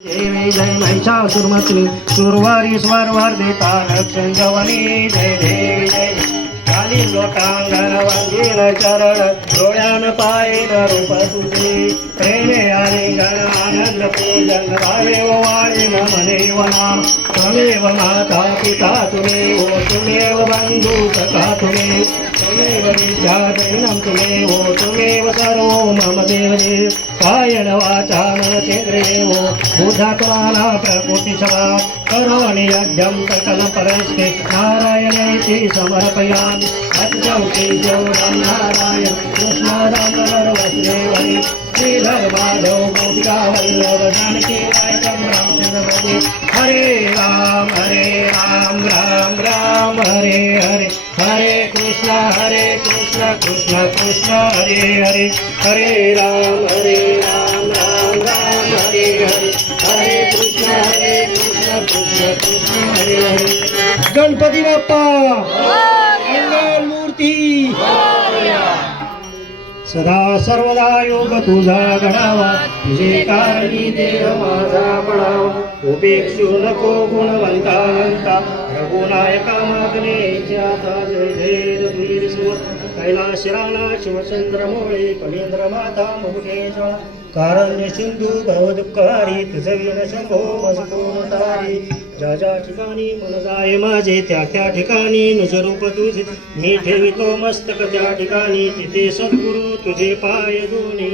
देवी जय महिषासुरमर्दिनी सुरवारी स्वरवर देता रक्षण जवनी जय देवी जय काली लोटांगण वंदीन चरण डोळ्यान पायन रूप तुझे प्रेमे आलिंगन आनंद पूजन रामेव वाणीन मनेव नाम त्वमेव माता पिता तुमेव तुमेव बंधु सखा तुमेव विद्या दैनं तुमेव तुमेव सर्वो मम देवदेव कायन वाचा मनसेन्द्रियो बुधात्माना प्रकृतिसभा करोमि यज्ञं सकलं परस्मै नारायणेति समर्पयामि अद्यौति जोडं नारायण कृष्णदामोदर वसुदेवहि श्रीधर माधव गोपिका वल्लभ जानकी नायकं रामचन्द्र हरे राम राम राम हरे हरे हरे कृष्ण कृष्ण कृष्ण हरे हरे हरे राम राम राम हरे हरे हरे कृष्ण कृष्ण कृष्ण हरे हरे गणपती बाप्पा मंगल मूर्ती सदा सर्वदा योग तुझा घडावा तुझे कारणी देह माझा पडावा उपेक्षू नको गुणवंता रघुनायका मागणे आता जय जय रघुवीर सुर कैलाश राणा शिवचंद्रमोळे कलेंद्र माता मुकुटेश्वर कारण्य सिंधू भवदुःखारी तुझविन शंभो मजकोन तारी ज्या ज्या ठिकाणी मन जाय माझे त्या त्या ठिकाणी नुजरूप तुझे मी ठेवितो मस्तक त्या ठिकाणी तिथे सद्गुरु तुझे पाय दोन्ही